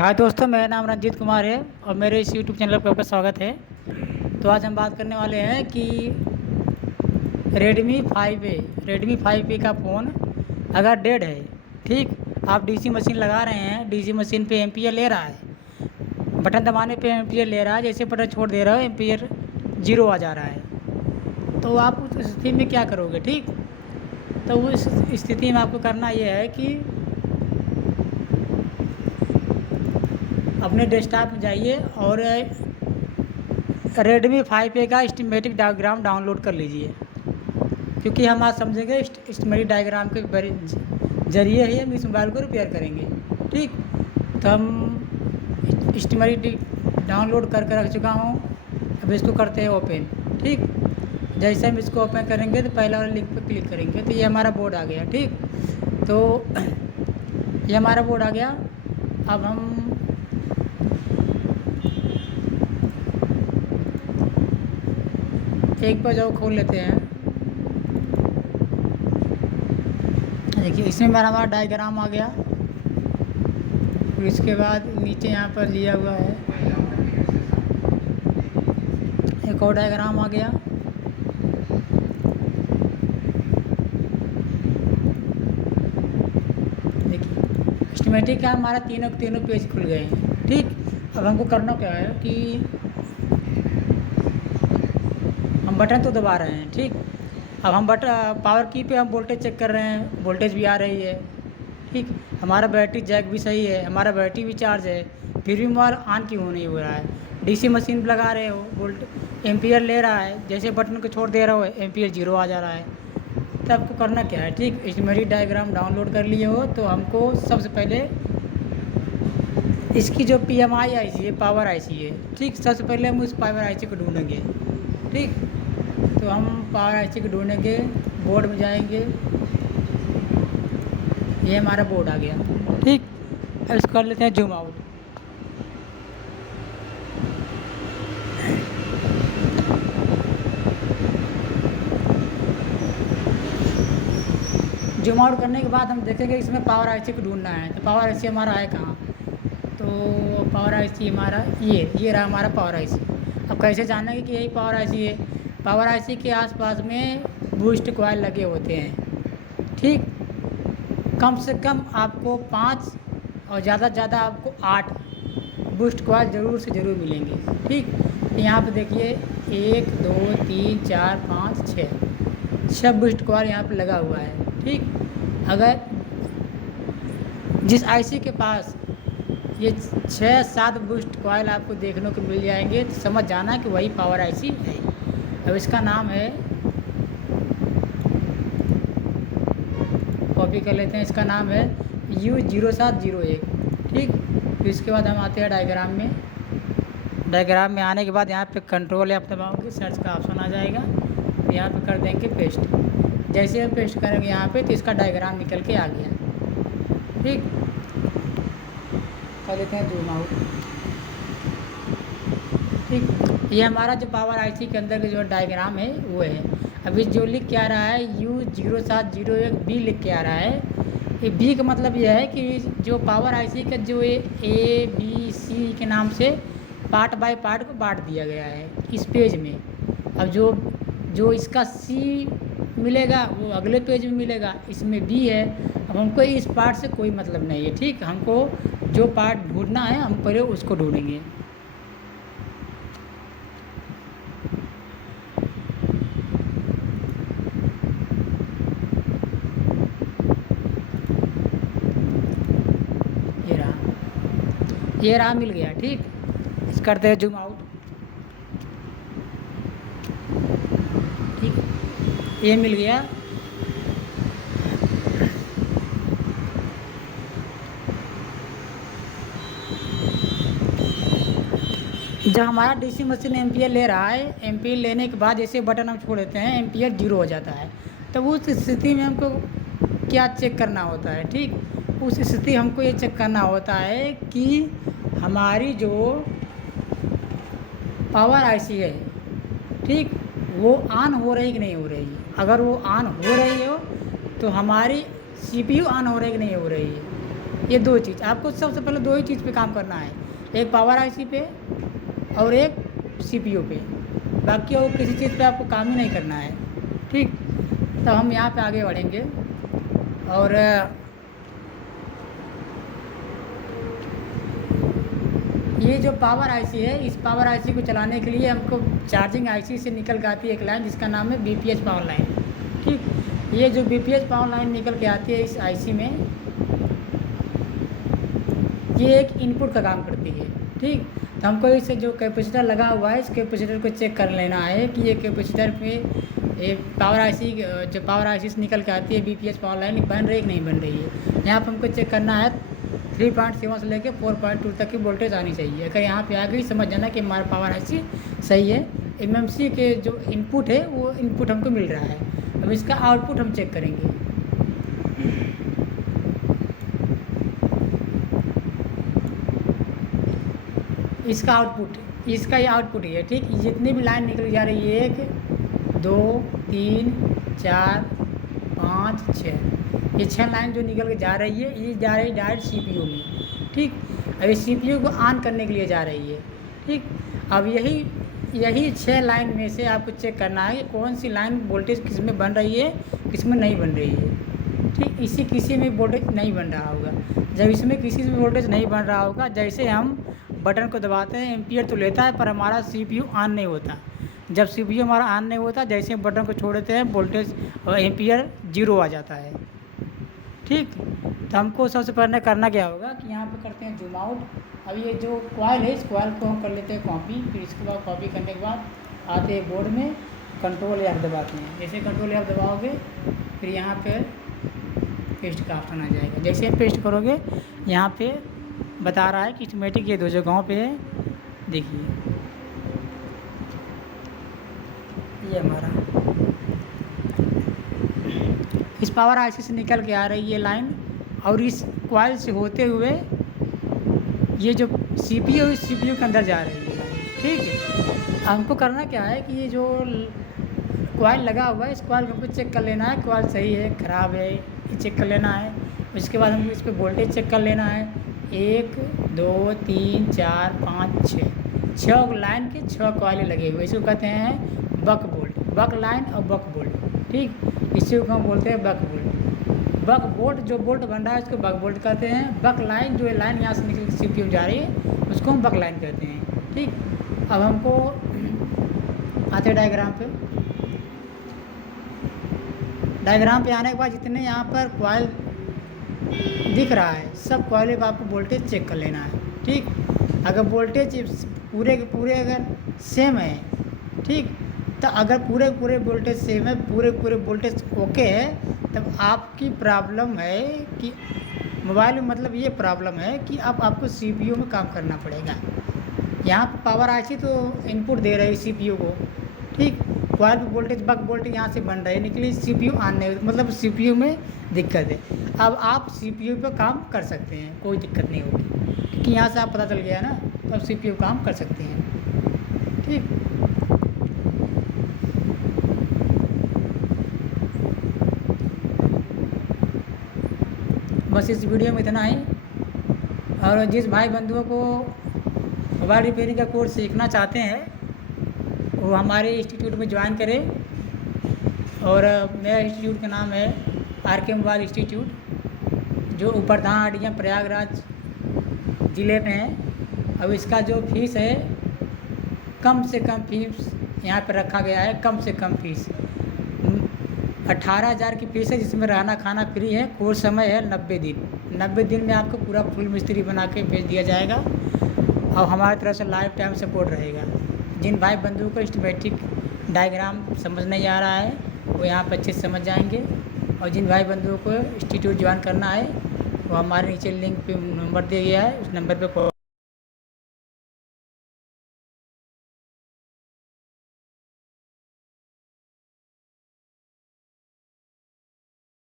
हाँ दोस्तों, मेरा नाम रंजीत कुमार है और मेरे इस यूट्यूब चैनल पर आपका स्वागत है। तो आज हम बात करने वाले हैं कि रेडमी 5A का फ़ोन अगर डेड है, ठीक, आप डीसी मशीन लगा रहे हैं, डीसी मशीन पे एम्पियर ले रहा है, बटन दबाने पे एम्पियर ले रहा है, जैसे बटन छोड़ दे रहा है एम्पियर जीरो आ जा रहा है। तो आप उस स्थिति में क्या करोगे? ठीक, तो उस स्थिति में आपको करना ये है कि अपने डेस्कटॉप में जाइए और रेडमी 5A का स्कीमेटिक डायग्राम डाउनलोड कर लीजिए, क्योंकि हम आज समझेंगे स्कीमेटिक डायग्राम के जरिए ही हम इस मोबाइल को रिपेयर करेंगे। ठीक, तो हम स्कीमेटिक डाउनलोड करके रख चुका हूँ। अब इसको करते हैं ओपन। ठीक, जैसे हम इसको ओपन करेंगे तो पहला वाला लिंक पर क्लिक करेंगे तो ये हमारा बोर्ड आ गया। ठीक, तो ये हमारा बोर्ड आ गया। अब हम एक पर जो खोल लेते हैं, देखिए इसमें हमारा डायग्राम आ गया। फिर इसके बाद नीचे यहाँ पर लिया हुआ है एक और डायग्राम आ गया। देखिए स्कीमेटिक का हमारा तीनों पेज खुल गए हैं। ठीक, अब हमको करना क्या है कि हम बटन तो दबा रहे हैं। ठीक, अब हम पावर की पे हम वोल्टेज चेक कर रहे हैं, वोल्टेज भी आ रही है। ठीक, हमारा बैटरी जैक भी सही है, हमारा बैटरी भी चार्ज है, फिर भी मोबाइल ऑन क्यों नहीं हो रहा है? डीसी मशीन पर लगा रहे हो, वोल्ट एम्पियर ले रहा है, जैसे बटन को छोड़ दे रहा हो एम्पियर जीरो आ जा रहा है। तो आपको करना क्या है? ठीक, स्कीमेटिक डायग्राम डाउनलोड कर लिए हो तो हमको सबसे पहले इसकी जो PMI IC है, पावर IC है, ठीक, सबसे पहले हम उस पावर IC को ढूंढेंगे। ठीक, तो हम पावर IC को ढूंढेंगे, बोर्ड में जाएंगे, ये हमारा बोर्ड आ गया। ठीक, अब इसको कर लेते हैं जूम आउट। जूम आउट करने के बाद हम देखेंगे इसमें पावर IC को ढूंढना है। तो पावर IC हमारा है कहाँ? तो पावर IC हमारा ये रहा हमारा पावर IC। अब कैसे जानेंगे कि यही पावर IC है? पावर IC के आसपास में बूस्ट कॉइल लगे होते हैं। ठीक, कम से कम आपको 5 और ज़्यादा से ज़्यादा आपको 8 बूस्ट कॉइल ज़रूर से ज़रूर मिलेंगे। ठीक, तो यहाँ पे देखिए 1 2 3 4 5 6 बूस्ट कॉइल यहाँ पे लगा हुआ है। ठीक, अगर जिस IC के पास ये 6-7 बूस्ट कॉइल आपको देखने को मिल जाएंगे तो समझ जाना कि वही पावर IC है। अब इसका नाम है, कॉपी कर लेते हैं, इसका नाम है U0701। ठीक, फिर इसके बाद हम आते हैं डायग्राम में। डायग्राम में आने के बाद यहाँ पे कंट्रोल ऐप दबाओगे, सर्च का ऑप्शन आ जाएगा, तो यहाँ पे कर देंगे पेस्ट। जैसे हम पेस्ट करेंगे यहाँ पे तो इसका डायग्राम निकल के आ गया। ठीक, कर लेते हैं जूम आउट। ठीक, ये हमारा जो पावर IC के अंदर के जो डायग्राम है वो है। अभी जो लिख के आ रहा है U0701B लिख के आ रहा है। ये B का मतलब यह है कि जो पावर IC का जो A B C के नाम से पार्ट बाय पार्ट को बांट दिया गया है इस पेज में। अब जो इसका C मिलेगा वो अगले पेज में मिलेगा, इसमें B है। अब हमको इस पार्ट से कोई मतलब नहीं है। ठीक, हमको जो पार्ट ढूंढना है हम पहले उसको ढूंढेंगे। ये रहा मिल गया। ठीक, इस करते हैं जूम आउट। ठीक, ये मिल गया। जब हमारा डीसी मशीन एम्पियर ले रहा है, एम्पियर लेने के बाद जैसे बटन हम छोड़ देते हैं एम्पियर जीरो हो जाता है। तब उस स्थिति में हमको क्या चेक करना होता है? ठीक, उस स्थिति हमको ये चेक करना होता है कि हमारी जो पावर IC है, ठीक, वो ऑन हो रही कि नहीं हो रही है। अगर वो ऑन हो रही हो तो हमारी CPU ऑन हो रही कि नहीं हो रही है। ये 2 चीज़ आपको सबसे पहले 2 ही चीज़ पे काम करना है, एक पावर आईसी पे और एक सीपीयू पे, बाकी और किसी चीज़ पे आपको काम ही नहीं करना है। ठीक, तो हम यहाँ पे आगे बढ़ेंगे और ये जो पावर आईसी है, इस पावर आईसी को चलाने के लिए हमको चार्जिंग आईसी से निकल के आती है एक लाइन जिसका नाम है बीपीएस पावर लाइन। ठीक, ये जो बीपीएस पावर लाइन निकल के आती है इस आईसी में, ये एक इनपुट का काम करती है। ठीक, तो हमको इसे जो कैपेसिटर लगा हुआ है इस कैपेसिटर को चेक कर लेना है कि ये कैपेसिटर पे ये पावर आईसी जो पावर आईसी से निकल के आती है बीपीएस पावर लाइन बन रही है कि नहीं बन रही है। यहाँ पर हमको चेक करना है 3.7 से लेकर 4.2 तक की वोल्टेज आनी चाहिए। अगर यहाँ पे आ गई समझ जाना कि हमारा पावर आईसी सही है। एमएमसी के जो इनपुट है वो इनपुट हमको मिल रहा है। अब इसका आउटपुट हम चेक करेंगे। इसका ये आउटपुट ही है। ठीक, जितनी भी लाइन निकल जा रही है 1 2 3 4 5 6, ये 6 लाइन जो निकल के जा रही है ये जा रही है डायरेक्ट सीपीयू में। ठीक, अब ये सीपीयू को ऑन करने के लिए जा रही है। ठीक, अब यही 6 लाइन में से आपको चेक करना है कि कौन सी लाइन वोल्टेज किस में बन रही है किस में नहीं बन रही है। ठीक, किसी में वोल्टेज नहीं बन रहा होगा। जब इसमें किसी में वोल्टेज नहीं बन रहा होगा, जैसे हम बटन को दबाते हैं एम्पियर तो लेता है पर हमारा सीपीयू ऑन नहीं होता। जब सीपीयू हमारा ऑन नहीं होता, जैसे हम बटन को छोड़ देते हैं वोल्टेज और एम्पियर 0 आ जाता है। ठीक, तो हमको सबसे पहले करना क्या होगा कि यहाँ पे करते हैं जूम आउट। अब ये जो कॉइल है इस कॉइल को हम कर लेते हैं कॉपी। फिर इसके बाद कॉपी करने के बाद आते हैं बोर्ड में कंट्रोल F दबाते हैं। जैसे कंट्रोल F दबाओगे फिर यहाँ पे पेस्ट का ऑप्शन आ जाएगा। जैसे आप पेस्ट करोगे यहाँ पे बता रहा है कि स्कीमेटिक ये 2 जगहों पे है। देखिए ये हमारा इस पावर आईसी से निकल के आ रही है लाइन और इस कॉइल से होते हुए ये जो सीपीयू इस सीपीयू के अंदर जा रही है लाइन। ठीक है, हमको करना क्या है कि ये जो कॉइल लगा हुआ है इस कॉइल को हमको चेक कर लेना है, कॉइल सही है ख़राब है ये चेक कर लेना है। उसके बाद हमको इस पर वोल्टेज चेक कर लेना है। 1 2 3 4 5 6 लाइन के 6 कॉइल लगे हुए, इसको कहते हैं बक बोल्ट, बक लाइन और बक बोल्ट। ठीक, इसी को हम बोलते हैं बक बोल्ट। बक बोल्ट जो बोल्ट बन रहा है उसको बक बोल्ट कहते हैं। बक लाइन जो लाइन यहाँ से निकल सीपीयू जा रही है उसको हम बक लाइन कहते हैं। ठीक, अब हमको आते डायग्राम पे। डायग्राम पे आने के बाद जितने यहाँ पर कॉइल दिख रहा है सब कॉइल पर आपको वोल्टेज चेक कर लेना है। ठीक, अगर वोल्टेज पूरे के पूरे अगर सेम है, ठीक, तो अगर पूरे पूरे वोल्टेज सेम है, पूरे पूरे वोल्टेज ओके है, तब आपकी प्रॉब्लम है कि मोबाइल में मतलब ये प्रॉब्लम है कि अब आपको सीपीयू में काम करना पड़ेगा। यहाँ पर पावर आईसी तो इनपुट दे रही है सीपीयू को। ठीक, कॉइल पर वोल्टेज बक वोल्टेज यहाँ से बन रहे हैं निकली, सीपीयू ऑन नहीं, मतलब सीपीयू में दिक्कत है। अब आप सीपीयू पे काम कर सकते हैं, कोई दिक्कत नहीं होगी क्योंकि यहाँ से आप पता चल गया ना, तो अब सीपीयू काम कर सकते हैं। ठीक, बस इस वीडियो में इतना ही। और जिस भाई बंधुओं को मोबाइल रिपेयरिंग का कोर्स सीखना चाहते हैं वो हमारे इंस्टीट्यूट में ज्वाइन करें। और मेरा इंस्टीट्यूट का नाम है RK मोबाइल इंस्टीट्यूट, जो ऊपरधान आडिया प्रयागराज ज़िले में है। अब इसका जो फीस है कम से कम फीस यहाँ पर रखा गया है, कम से कम फीस 18,000 की फीस है, जिसमें रहना खाना फ्री है। कोर्स समय है 90 दिन। 90 दिन में आपको पूरा फुल मिस्त्री बना के भेज दिया जाएगा और हमारी तरफ से लाइफ टाइम सपोर्ट रहेगा। जिन भाई बंधुओं को स्कीमेटिक डायग्राम समझ नहीं आ रहा है वो यहाँ पर अच्छे से समझ जाएंगे। और जिन भाई बंधुओं को इंस्टीट्यूट ज्वाइन करना है वो हमारे नीचे लिंक पे नंबर दिया गया है, उस नंबर पे कॉल